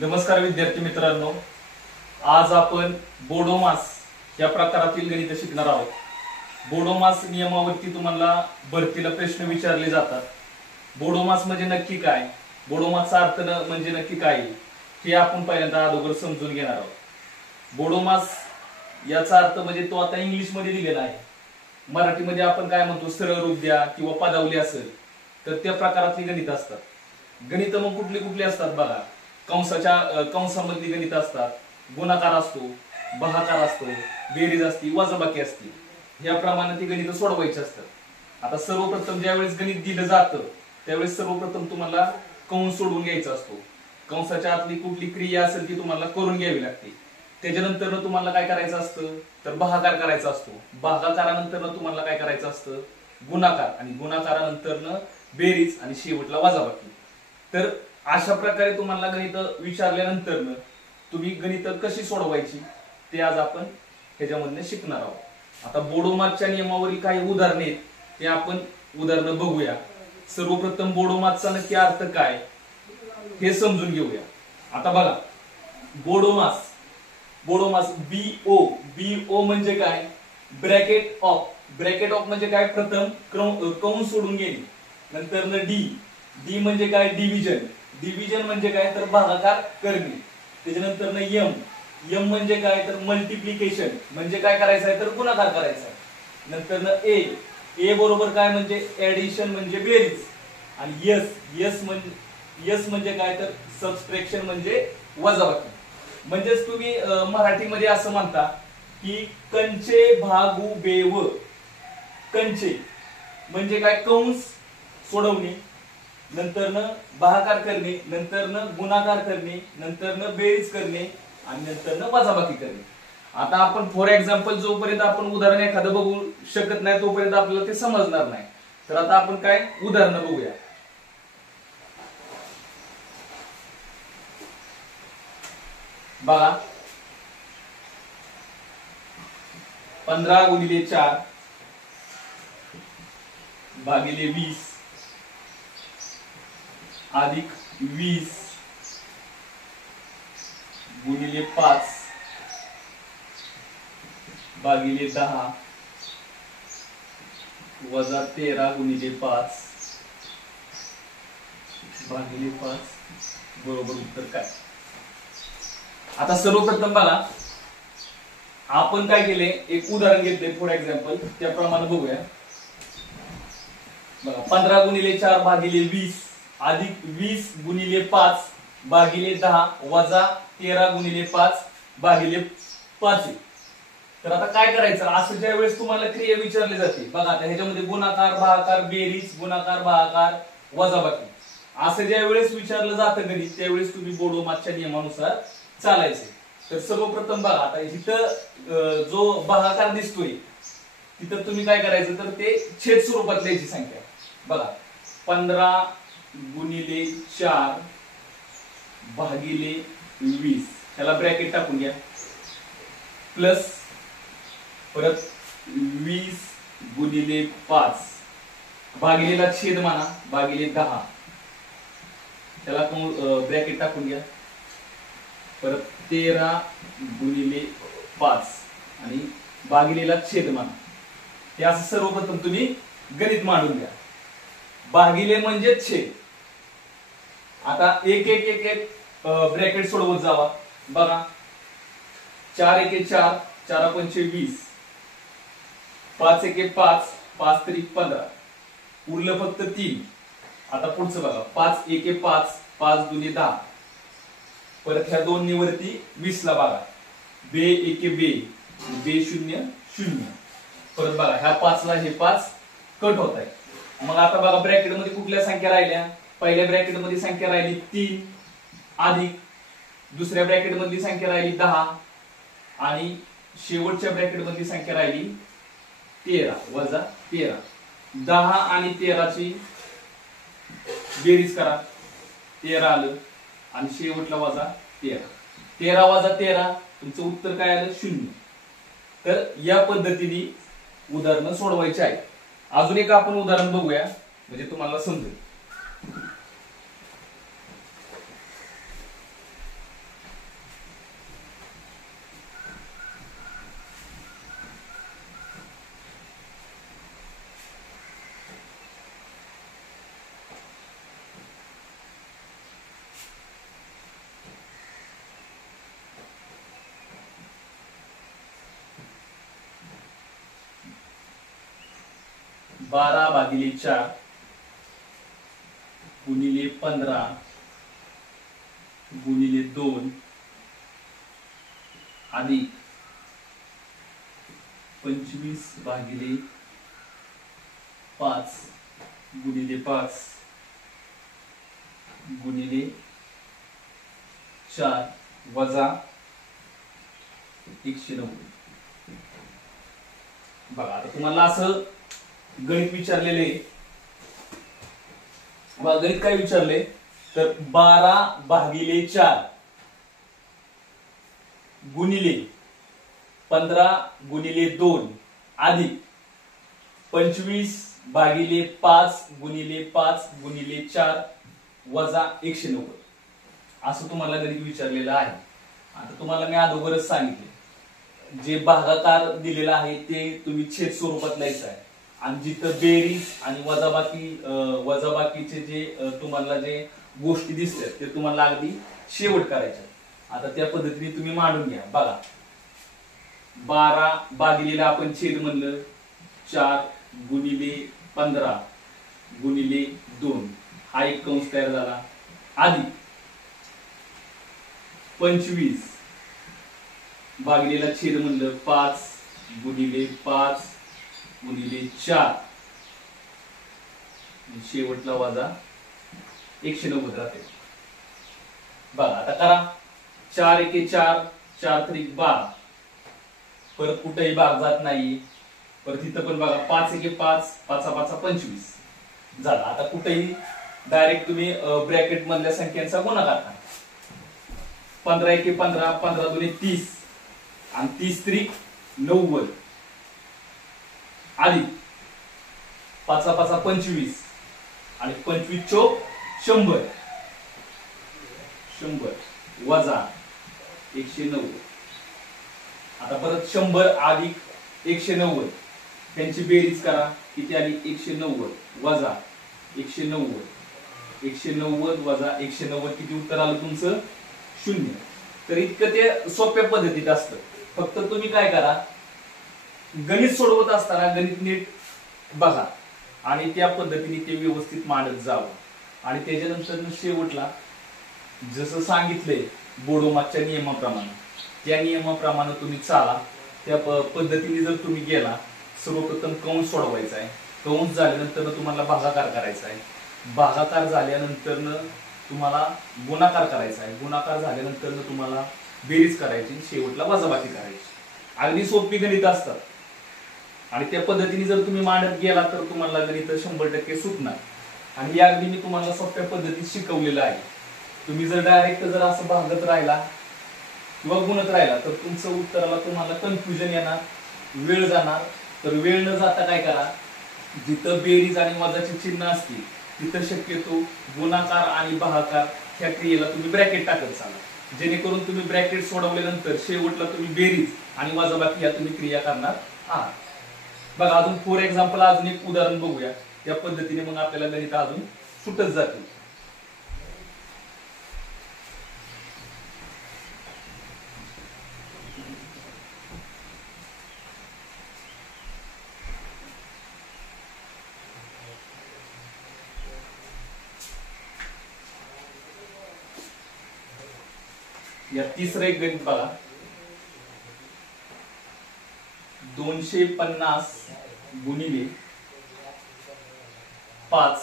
नमस्कार विद्यार्थी मित्रांनो, आज आपण बोडो मास या प्रकारातील गणित शिकणार आहोत। बोडो मास नियमावरती तुम्हाला भरतीला प्रश्न विचारले जातात। बोडो मास म्हणजे नक्की काय, बोडो मासचा अर्थ म्हणजे नक्की काय हे आपण पहिल्यांदा अगोदर समजून घेणार आहोत। बोडो मास याचा अर्थ म्हणजे तो आता इंग्लिश मध्ये दिलेला आहे। मराठीमध्ये आपण काय म्हणतो, सरळ रूप द्या किंवा पदावली असेल तर त्या प्रकारातली गणित असतात। गणित मग कुठली कुठली असतात बघा, कंसामधली गणित असतात, गुणाकार असतो, भागाकार असतो, बेरीज असते, वजाबाकी असते। याप्रमाणे ती गणित सोडवायची असतात। आता सर्वप्रथम ज्यावेळेस गणित दिलं जातं त्यावेळेस सर्वप्रथम तुम्हाला कंस सोडवून घ्यायचा असतो। कंसाच्या आतली कुठली क्रिया असेल ती तुम्हाला करून घ्यावी लागते। त्याच्यानंतर तुम्हाला काय करायचं असतं तर भागाकार करायचा असतो। भागाकारानंतर तुम्हाला काय करायचं असतं, गुणाकार, आणि गुणाकारानंतर बेरीज, आणि शेवटला वजाबाकी। तर अशा प्रकारे तुम्हाला गणित विचारल्यानंतर तुम्ही गणित कशी सोडवायची ते आज आपण ह्याच्यामधून शिकणार आहोत। आता बोडो मासच्या नियमावरील काही उदाहरणे आहेत, ते आपण उदाहरणं बघूया। सर्वप्रथम बोडो मासचा नक्की अर्थ काय हे समजून घेऊया। आता बघा, बोडो मास बीओ म्हणजे काय, ब्रॅकेट ऑफ म्हणजे काय, प्रथम कंस सोडून घेणे। नंतर डी म्हणजे काय, डिव्हिजन म्हणजे काय तर भागाकार करणे। त्याच्यानंतर एम म्हणजे काय तर मल्टिप्लिकेशन म्हणजे काय करायचं आहे तर गुणाकार करायचा आहे। नंतर ए बरोबर काय म्हणजे ऍडिशन म्हणजे बेरीज। आणि यस म्हणजे काय तर सबट्रॅक्शन म्हणजे वजाबाकी। म्हणजेच तुम्ही मराठीमध्ये असं म्हणता की कंचे भागू बेव। कंचे म्हणजे काय, कंस सोडवणे, नंतर भागाकार करणे, नंतर गुणाकार करणे, नंतर बेरीज करणे, आणि नंतर वजाबाकी करणे। आता आपण फॉर एक्झाम्पल जोपर्यंत आपण उदाहरण एखादं बघू शकत नाही तोपर्यंत आपल्याला ते समजणार नाही। तर आता आपण काय उदाहरण बघूया। बघा, 15 गुणिले 4 भागिले 20 अधिक 20 गुणिले 5 भागिले 10 वजा 13 गुणिले 5 भागिले 5 बरोबर उत्तर काय। आता सर्वप्रथम बघा, आपण काय केले, एक उदाहरण घेतले फॉर एक्झाम्पल, त्याप्रमाणे बघूया। बघा, 15 गुणिले 4 भागिले 20 अधिक 20 गुणिले 5 भागिले 10 वजा 13 गुणिले 5 भागिले 5। तर आता काय करायचं, असं ज्या वेळेस तुम्हाला क्रिया विचारली जाते बघा, आता ह्याच्यामध्ये गुणाकार, भागाकार, बेरीज, गुणाकार, भागाकार, वजाबाकी असं ज्या वेळेस विचारलं जातं गणित त्यावेळेस तुम्ही बोडो मासच्या नियमानुसार चालायचे। तर सर्वप्रथम बघा, आता इथं जो भागाकार दिसतोय तिथं तुम्ही काय करायचं तर ते छेद स्वरूपात लिहायची संख्या। बघा, 15 गुणिले 4 भागिले 20 ह्याला ब्रॅकेट टाकून घ्या, प्लस परत 20 गुणिले 5 भागिलेला छेद माना भागिले 10 त्याला ब्रॅकेट टाकून घ्या, परत 13 गुणिले 5 आणि भागिलेला छेद माना। हे असं सर्वप्रथम तुम्ही गणित मांडून घ्या। भागिले म्हणजे छेद। आता एक एक एक एक ब्रॅकेट सोडवत जावा। बघा, 4 एके 4, 4 पंचे 20, 5 एके 5, 5 त्रिक 15, उरलं फक्त 3। आता पुढचं बघा, 5 एके 5, 5 दुने 10, परत ह्या दोन निवृत्ती 20 ला बघा, बे एके बे शून्य शून्य, परत बघा ह्या 5 ला हे 5 कट होत आहे। मग आता बघा, ब्रॅकेट मध्ये कुठल्या संख्या राहिल्या, पहिल्या ब्रॅकेट मध्ये संख्या राहिली 3 अधिक दुसऱ्या ब्रॅकेट मधली संख्या राहिली 10 आणि शेवटच्या ब्रॅकेट मधली संख्या राहिली 13 वजा 13। 10 आणि 13 ची बेरीज करा, 13 आलं आणि शेवटला वजा 13। 13 वजा 13 तुमचं उत्तर काय आलं, 0। तर या पद्धतीने उदाहरणं सोडवायची आहे। अजून एक आपण उदाहरण बघूया म्हणजे तुम्हाला समजेल। 12 भागिले 4 गुणिले 15 गुणिले 2 अधिक 25 भागिले 5 गुणिले 5 गुणिले 4 वजा 190. बघा आता तुम्हाला असं गणित विचारलेले, गणित काय विचारले तर 12 भागिले 4 गुणिले 15 गुणिले 2 अधिक 25 भागिले 5 गुणिले 5 गुणिले 4 वजा 190 असं तुम्हाला गणित विचारलेलं आहे. आता तुम्हाला मी अगोदरच सांगितले जे भागाकार दिलेला आहे ते तुम्ही छेद स्वरूपात लिहायचं आहे आणि जिथं बेरीज आणि वजाबाकीचे जे तुम्हाला जे गोष्टी दिसतात ते तुम्हाला अगदी शेवट करायच्या. आता त्या पद्धतीने तुम्ही मांडून घ्या. बघा 12 भागिलेला आपण छेद म्हणलं 4 गुणिले 15 गुणिले 2 हा एक कंस तयार झाला अधिक 25 भागिलेला छेद म्हणलं 5 गुणिले 5 गुणिले 4 शेवटला वजा 190 राहते. बघा आता करा 4 एके 4 4 त्रिक 12 परत कुठेही भाग जात नाही. परत इथं पण बघा 5 एके 5 5 5 25 झाला. आता कुठेही डायरेक्ट तुम्ही ब्रॅकेट मधल्या संख्यांचा गुणाकार करा. 15 एके 15 15 दुने 30 आणि 30 त्रिक 90 अधिक 5 5 25 आणि 25 चोक 100 100 वजा 190. आता परत 100 अधिक 190 त्यांची बेरीज करा. किती आली 190 वजा 190 190 वजा 190 किती उत्तर आलं तुमचं 0. तर इतकं ते सोप्या पद्धतीत असतं. फक्त तुम्ही काय करा गणित सोडवत असताना गणित नीट बघा आणि त्या पद्धतीने ते व्यवस्थित मांडत जावं आणि त्याच्यानंतर शेवटला जसं सांगितलंय बोडोमागच्या नियमाप्रमाणे त्या नियमाप्रमाणे तुम्ही चाला. त्या पद्धतीने जर तुम्ही गेला सर्वप्रथम कंस सोडवायचा आहे. कंस झाल्यानंतर तुम्हाला भागाकार करायचा आहे. भागाकार झाल्यानंतर तुम्हाला गुणाकार करायचा आहे. गुणाकार झाल्यानंतर तुम्हाला बेरीज करायची. शेवटला वजाबाकी करायची. अगदी सोपी गणित असतात आणि त्या पद्धतीने जर तुम्ही मांडत गेला तर तुम्हाला गणित 100% सुटणार. आणि हे अगदी मी तुम्हाला सोप्या पद्धतीत शिकवलेलं आहे. तुम्ही जर डायरेक्ट जर असं भागत राहिला किंवा गुणत राहिला तर तुमचं उत्तराला तुम्हाला कन्फ्युजन येणार, वेळ जाणार. तर वेळ न जाता काय करा जिथं बेरीज आणि वजाचे चिन्ह असतील तिथं शक्यतो गुणाकार आणि भागाकार ह्या क्रियेला तुम्ही ब्रॅकेट टाकत चाला. जेणेकरून तुम्ही ब्रॅकेट सोडवल्यानंतर शेवटला तुम्ही बेरीज आणि वजाबाकी या तुम्ही क्रिया करणार आहात. बघा अजून फॉर एक्झाम्पल अजून एक उदाहरण बघूया. त्या पद्धतीने मग आपल्याला गणित अजून सुटत जातील. या तिसरं एक गणित बघा 250 गुणिले 5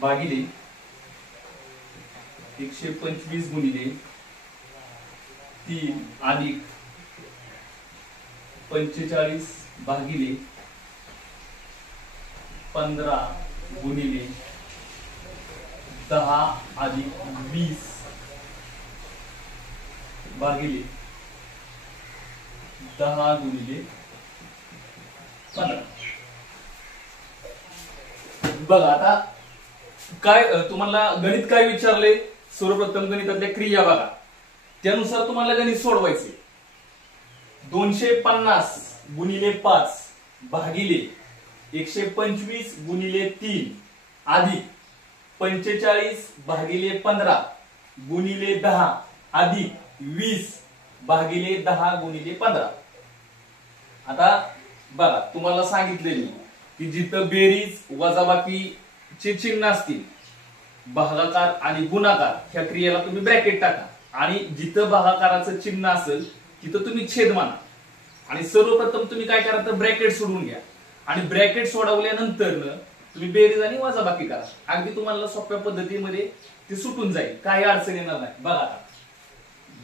भागिले 125 गुणिले 3 अधिक 45 भागिले 15 गुणिले 10 अधिक 20 भागिले 10 गुणिले 15. बघा आता काय तुम्हाला गणित काय विचारले. सर्वप्रथम गणितातल्या क्रिया बघा त्यानुसार तुम्हाला गणित सोडवायचे. 250 गुणिले 5 भागिले 125 गुणिले 3 अधिक 45 भागिले 15 गुणिले 10 अधिक 20 भागिले 10 गुणिले 15. आता बघा तुम्हाला सांगितले मी की जिथं बेरीज वजाबाकीचे चिन्ह असतील, भागाकार आणि गुणाकार ह्या क्रियेला तुम्ही ब्रॅकेट टाका, आणि जिथं भागाकाराचं चिन्ह असेल तिथं तुम्ही छेद माना. आणि सर्वप्रथम तुम्ही काय करा तर ब्रॅकेट सोडून घ्या, आणि ब्रॅकेट सोडवल्यानंतर तुम्ही बेरीज आणि वजाबाकी करा. अगदी तुम्हाला सोप्या पद्धतीमध्ये ते सुटून जाईल, काही अडचण येणार नाही. बघा आता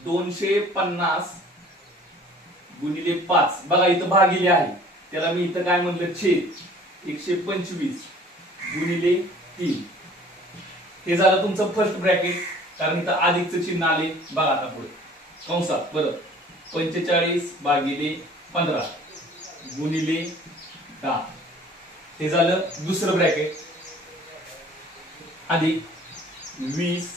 250 गुणिले 5, बघा इथं भागिले आहे, त्याला मी इथं काय म्हणलं छेद, 125 गुणिले 3. हे झालं तुमचं फर्स्ट ब्रॅकेट, कारण इथं अधिकचं चिन्ह आले. बघा आता पुढे कंसात परत 45 भागिले 15 गुणिले 10. हे झालं दुसरं ब्रॅकेट, अधिक 20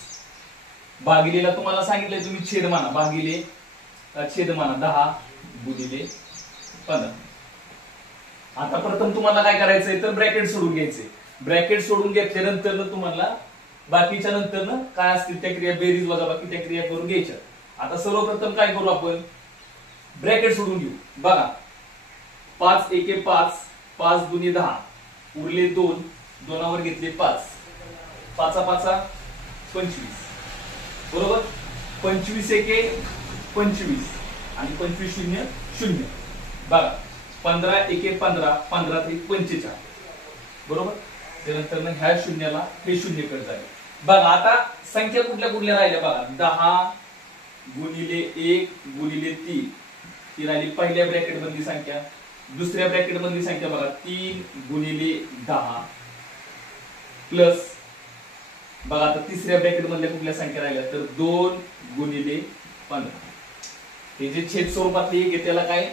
भागिलेला तुम्हाला सांगितलंय तुम्ही छेद माना, भागिले छेद माना 10 गुणिले 15. आता प्रथम तुम्हाला काय करायचंय तर ब्रॅकेट सोडून घ्यायचे. ब्रॅकेट सोडून घेतल्यानंतर तुम्हाला बाकीच्या नंतर काय असतील त्या क्रिया, बेरीज वजाबाकी त्या क्रिया करून घ्यायच्या. आता सर्वप्रथम काय करू आपण, ब्रॅकेट सोडून घेऊ. बघा 5 एके 5, 5 दुनी 10, उरले 2, 2वर घेतले 5, 5 5 25, बरोबर. 25 एके 25 आणि 25 शून्य 0. बघा 15 एके 15, 15 त्रिक 45, बरोबर. त्यानंतर ह्या शून्याला हे शून्य कट झाले. बघा आता संख्या कुठल्या कुठल्या राहिल्या बघा, 10 गुणिले 1 गुणिले 3, ती राहिली पहिल्या ब्रॅकेट मधली संख्या. दुसऱ्या ब्रॅकेट मधली संख्या बघा 3 गुणिले 10 प्लस, बघा आता तिसऱ्या ब्रॅकेट मधल्या कुठल्या संख्या राहिल्या तर 2 गुणिले 15. हे जे छेद स्वरूपातले एक आहे त्याला काय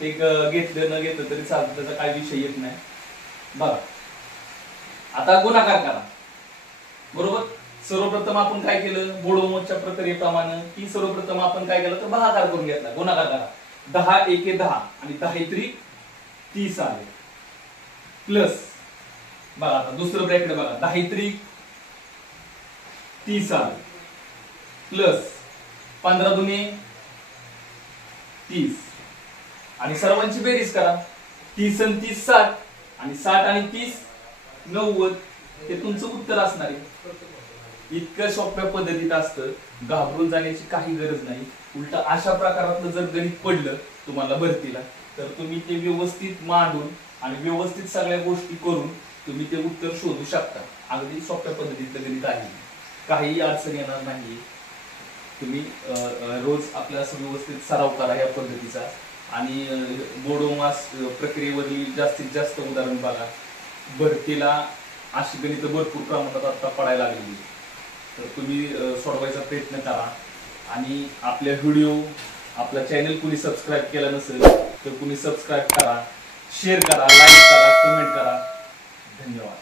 ते घेतलं न घेतलं तरी चालतं, त्याचा काय विषय येत नाही. बघा आता गुणाकार करा, बरोबर. सर्वप्रथम आपण काय केलं, बोडोमोजच्या प्रक्रियेप्रमाणे की सर्वप्रथम आपण काय केलं तर भागाकार करून घेतला. गुणाकार करा 10 एके 10 आणि 10 त्रिक 30 आले, प्लस बघा आता दुसरं ब्रॅकेट बघा 10 त्रिक 30 आले, प्लस 15 दुने 30, आणि सर्वांची बेरीज करा. 30 आणि 30 60, आणि 60 आणि 30 90. हे तुमचं उत्तर असणार आहे. इतकं सोप्या पद्धतीत असतं, घाबरून जाण्याची काही गरज नाही. उलट अशा प्रकारातलं जर गणित पडलं तुम्हाला भरतीला तर तुम्ही ते व्यवस्थित मांडून आणि व्यवस्थित सगळ्या गोष्टी करून तुम्ही ते उत्तर शोधू शकता. अगदी सोप्या पद्धतीतलं गणित आहे, काही अडचण येणार नाही. तुम्ही रोज आपल्या व्यवस्थित सराव करा या पद्धतीचा, आणि बोडोमास प्रक्रियेवरील जास्तीत जास्त उदाहरण बघा. भरतीला अशी गणित भरपूर प्रमाणात आता पडायला लागली, तर तुम्ही सोडवायचा प्रयत्न करा. आणि आपल्या व्हिडिओ, आपला चॅनल कुणी सबस्क्राईब केला नसेल तर कुणी सबस्क्राईब करा, शेअर करा, लाईक करा, कमेंट करा. धन्यवाद.